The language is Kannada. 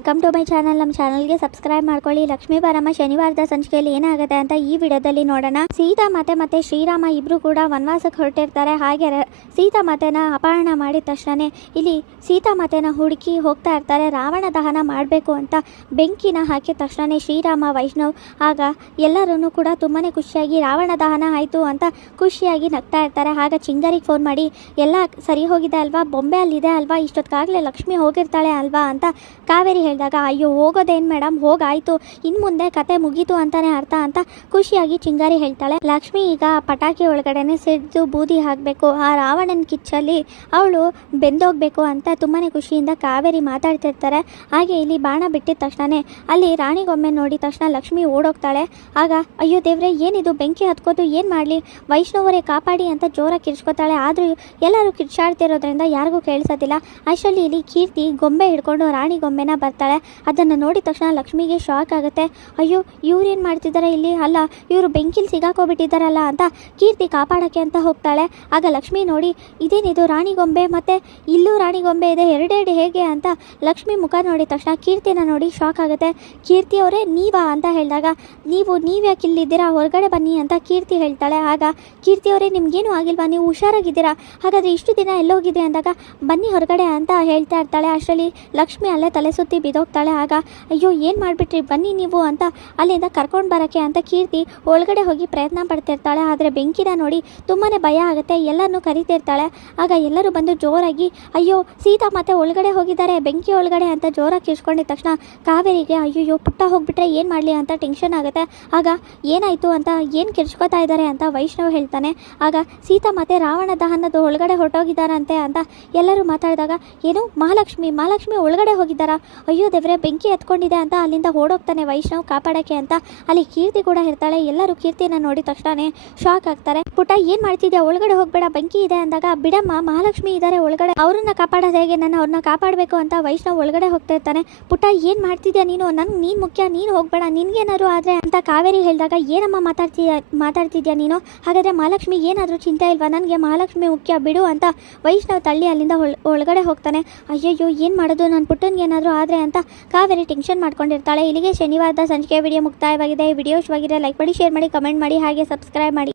Welcome to my channel. ನಮ್ಮ ಚಾನಲ್ಗೆ ಸಬ್ಸ್ಕ್ರೈಬ್ ಮಾಡ್ಕೊಳ್ಳಿ. ಲಕ್ಷ್ಮೀ ಬಾರಮ್ಮ ಶನಿವಾರದ ಸಂಚಿಕೆಯಲ್ಲಿ ಏನಾಗುತ್ತೆ ಅಂತ ಈ ವಿಡಿಯೋದಲ್ಲಿ ನೋಡೋಣ. ಸೀತಾ ಮತ್ತೆ ಶ್ರೀರಾಮ ಇಬ್ರು ಕೂಡ ವನವಾಸಕ್ಕೆ ಹೊರಟಿರ್ತಾರೆ. ಹಾಗೆ ಸೀತಾ ಮಾತೆನ ಅಪಹರಣ ಮಾಡಿದ ತಕ್ಷಣ ಇಲ್ಲಿ ಸೀತಾ ಮಾತೆನ ಹುಡುಕಿ ಹೋಗ್ತಾ ಇರ್ತಾರೆ. ರಾವಣ ದಹನ ಮಾಡಬೇಕು ಅಂತ ಬೆಂಕಿನ ಹಾಕಿದ ತಕ್ಷಣ ಶ್ರೀರಾಮ ವೈಷ್ಣವ್ ಆಗ ಎಲ್ಲರೂ ಕೂಡ ತುಂಬಾನೇ ಖುಷಿಯಾಗಿ ರಾವಣ ದಹನ ಆಯಿತು ಅಂತ ಖುಷಿಯಾಗಿ ನಗ್ತಾ ಇರ್ತಾರೆ. ಆಗ ಚಿಂಗಾರಿಗೆ ಫೋನ್ ಮಾಡಿ ಎಲ್ಲ ಸರಿ ಹೋಗಿದೆ ಅಲ್ವಾ, ಬೊಂಬೆ ಅಲ್ಲಿದೆ ಅಲ್ವಾ, ಇಷ್ಟೊತ್ತಾಗಲೇ ಲಕ್ಷ್ಮಿ ಹೋಗಿರ್ತಾಳೆ ಅಲ್ವಾ ಅಂತ ಕಾವೇರಿ ಹೇಳಿದಾಗ, ಅಯ್ಯೋ ಹೋಗೋದೇನು ಮೇಡಮ್, ಹೋಗಾಯ್ತು, ಇನ್ನು ಮುಂದೆ ಕತೆ ಮುಗೀತು ಅಂತಾನೆ ಅರ್ಥ ಅಂತ ಖುಷಿಯಾಗಿ ಚಿಂಗಾರಿ ಹೇಳ್ತಾಳೆ. ಲಕ್ಷ್ಮಿ ಈಗ ಪಟಾಕಿ ಒಳಗಡೆನೆ ಸಿಡ್ದು ಬೂದಿ ಹಾಕಬೇಕು, ಆ ರಾವಣನ ಕಿಚ್ಚಲ್ಲಿ ಅವಳು ಬೆಂದೋಗ್ಬೇಕು ಅಂತ ತುಂಬಾನೇ ಖುಷಿಯಿಂದ ಕಾವೇರಿ ಮಾತಾಡ್ತಿರ್ತಾರೆ. ಹಾಗೆ ಇಲ್ಲಿ ಬಾಣ ಬಿಟ್ಟಿದ ತಕ್ಷಣ ಅಲ್ಲಿ ರಾಣಿಗೊಮ್ಮೆ ನೋಡಿದ ತಕ್ಷಣ ಲಕ್ಷ್ಮಿ ಓಡೋಗ್ತಾಳೆ. ಆಗ ಅಯ್ಯೋ ದೇವ್ರೆ ಏನಿದು, ಬೆಂಕಿ ಹತ್ಕೋದು ಏನು ಮಾಡಲಿ, ವೈಷ್ಣವರೇ ಕಾಪಾಡಿ ಅಂತ ಜೋರಾಗಿ ಕಿರ್ಚ್ಕೋತಾಳೆ. ಆದರೂ ಎಲ್ಲರೂ ಕಿರ್ಚಾಡ್ತಿರೋದ್ರಿಂದ ಯಾರಿಗೂ ಕೇಳಿಸೋದಿಲ್ಲ. ಅಷ್ಟರಲ್ಲಿ ಇಲ್ಲಿ ಕೀರ್ತಿ ಗೊಂಬೆ ಹಿಡ್ಕೊಂಡು ರಾಣಿ ಗೊಂಬೆನ ಬರ್ತಾಳೆ. ಅದನ್ನು ನೋಡಿದ ತಕ್ಷಣ ಲಕ್ಷ್ಮಿಗೆ ಶಾಕ್ ಆಗುತ್ತೆ. ಅಯ್ಯೋ ಇವ್ರೇನು ಮಾಡ್ತಿದ್ದಾರೆ ಇಲ್ಲಿ, ಅಲ್ಲ ಇವರು ಬೆಂಕಿಲಿ ಸಿಗಾಕೋಬಿಟ್ಟಿದ್ದಾರಲ್ಲ ಅಂತ ಕೀರ್ತಿ ಕಾಪಾಡೋಕ್ಕೆ ಅಂತ ಹೋಗ್ತಾಳೆ. ಆಗ ಲಕ್ಷ್ಮಿ ನೋಡಿ ಇದೇನಿದು ರಾಣಿಗೊಂಬೆ, ಮತ್ತು ಇಲ್ಲೂ ರಾಣಿಗೊಂಬೆ ಇದೆ, ಎರಡೆರಡು ಹೇಗೆ ಅಂತ ಲಕ್ಷ್ಮಿ ಮುಖ ನೋಡಿದ ತಕ್ಷಣ ಕೀರ್ತಿನ ನೋಡಿ ಶಾಕ್ ಆಗುತ್ತೆ. ಕೀರ್ತಿ ಅವರೇ ನೀವಾ ಅಂತ ಹೇಳಿದಾಗ, ನೀವ್ಯಾಕೆ ಇಲ್ಲಿದ್ದೀರಾ, ಹೊರಗಡೆ ಬನ್ನಿ ಅಂತ ಕೀರ್ತಿ ಹೇಳ್ತಾಳೆ. ಆಗ ಕೀರ್ತಿ ಅವರೇ ನಿಮ್ಗೇನು ಆಗಿಲ್ವಾ, ನೀವು ಹುಷಾರಾಗಿದ್ದೀರಾ, ಹಾಗಾದರೆ ಇಷ್ಟು ದಿನ ಎಲ್ಲೋಗಿದೆ ಅಂದಾಗ ಬನ್ನಿ ಹೊರಗಡೆ ಅಂತ ಹೇಳ್ತಾ ಇರ್ತಾಳೆ. ಅಷ್ಟರಲ್ಲಿ ಲಕ್ಷ್ಮಿ ಅಲ್ಲೇ ತಲೆ ಸುತ್ತಿ ಬಿದ್ದೋಗ್ತಾಳೆ. ಆಗ ಅಯ್ಯೋ ಏನು ಮಾಡಿಬಿಟ್ರಿ, ಬನ್ನಿ ನೀವು ಅಂತ ಅಲ್ಲಿಂದ ಕರ್ಕೊಂಡು ಬರೋಕ್ಕೆ ಅಂತ ಕೀರ್ತಿ ಒಳಗಡೆ ಹೋಗಿ ಪ್ರಯತ್ನ ಪಡ್ತಿರ್ತಾಳೆ. ಆದರೆ ಬೆಂಕಿನ ನೋಡಿ ತುಂಬಾ ಭಯ ಆಗುತ್ತೆ, ಎಲ್ಲರನ್ನೂ ಕರಿತಿರ್ತಾಳೆ. ಆಗ ಎಲ್ಲರೂ ಬಂದು ಜೋರಾಗಿ ಅಯ್ಯೋ ಸೀತಾ ಮತ್ತೆ ಒಳಗಡೆ ಹೋಗಿದ್ದಾರೆ ಬೆಂಕಿ ಒಳಗಡೆ ಅಂತ ಜೋರಾಗಿ ಕಿರ್ಚ್ಕೊಂಡಿದ ತಕ್ಷಣ ಕಾವೇರಿಗೆ ಅಯ್ಯೋ ಪುಟ್ಟ ಹೋಗ್ಬಿಟ್ರೆ ಏನು ಮಾಡಲಿ ಅಂತ ಟೆನ್ಷನ್ ಆಗುತ್ತೆ. ಆಗ ಏನಾಯಿತು ಅಂತ, ಏನು ಕಿರ್ಚ್ಕೋತಾ ಇದ್ದಾರೆ ಅಂತ ವೈಷ್ಣವ್ ಹೇಳ್ತಾನೆ. ಆಗ ಸೀತಾ ಮತ್ತೆ ರಾವಣ ದಹನದ ಒಳಗಡೆ ಹೊರಟೋಗಿದ್ದಾರಂತೆ ಅಂತ ಎಲ್ಲರೂ ಮಾತಾಡಿದಾಗ, ಏನು ಮಹಾಲಕ್ಷ್ಮಿ ಒಳಗಡೆ ಹೋಗಿದ್ದಾರಾ, ಅಯ್ಯೋ ದೇವ್ರೆ ಬೆಂಕಿ ಎತ್ಕೊಂಡಿದೆ ಅಂತ ಅಲ್ಲಿಂದ ಓಡೋಗ್ತಾನೆ ವೈಷ್ಣವ್ ಕಾಪಾಡೋಕ್ಕೆ ಅಂತ. ಅಲ್ಲಿ ಕೀರ್ತಿ ಕೂಡ ಇರ್ತಾಳೆ. ಎಲ್ಲರೂ ಕೀರ್ತಿನ ನೋಡಿದ ತಕ್ಷಣ ಶಾಕ್ ಆಗ್ತಾರೆ. ಪುಟ್ಟ ಏನು ಮಾಡ್ತಿದ್ಯಾ, ಒಳಗಡೆ ಹೋಗ್ಬೇಡ ಬೆಂಕಿ ಇದೆ ಅಂದಾಗ, ಬಿಡಮ್ಮ ಮಹಾಲಕ್ಷ್ಮಿ ಇದ್ದಾರೆ ಒಳಗಡೆ, ಅವ್ರನ್ನ ಕಾಪಾಡೋದು ಹೇಗೆ, ನಾನು ಅವ್ರನ್ನ ಕಾಪಾಡಬೇಕು ಅಂತ ವೈಷ್ಣವ್ ಒಳಗಡೆ ಹೋಗ್ತಾ ಇರ್ತಾನೆ. ಪುಟ್ಟ ಏನು ಮಾಡ್ತಿದ್ಯಾ ನೀನು, ನೀನು ಮುಖ್ಯ, ನೀನು ಹೋಗ್ಬೇಡ, ನಿನ್ಗೇನಾದ್ರು ಆದರೆ ಅಂತ ಕಾವೇರಿ ಹೇಳಿದಾಗ, ಏನಮ್ಮ ಮಾತಾಡ್ತಿದ್ಯಾ ನೀನು, ಹಾಗಾದರೆ ಮಹಾಲಕ್ಷ್ಮಿ ಏನಾದರೂ ಚಿಂತೆ ಇಲ್ವಾ, ನನಗೆ ಮಹಾಲಕ್ಷ್ಮಿ ಮುಖ್ಯ ಬಿಡು ಅಂತ ವೈಷ್ಣವ್ ತಳ್ಳಿ ಅಲ್ಲಿಂದ ಒಳಗಡೆ ಹೋಗ್ತಾನೆ. ಅಯ್ಯಯ್ಯೋ ಏನು ಮಾಡೋದು, ನನ್ನ ಪುಟ್ಟನಿಗೆ ಏನಾದರೂ ಆದರೆ ಅಂತ ಕಾವೇರಿ ಟೆನ್ಷನ್ ಮಾಡ್ಕೊಂಡಿರ್ತಾಳೆ. ಇಲ್ಲಿಗೆ ಶನಿವಾರದ ಸಂಚಿಕೆ ವಿಡಿಯೋ ಮುಕ್ತಾಯವಾಗಿದೆ. ಈ ವಿಡಿಯೋ ಇಷ್ಟವಾಗಿದೆ ಲೈಕ್ ಮಾಡಿ, ಶೇರ್ ಮಾಡಿ, ಕಮೆಂಟ್ ಮಾಡಿ, ಹಾಗೆ ಸಬ್ಸ್ಕ್ರೈಬ್ ಮಾಡಿ.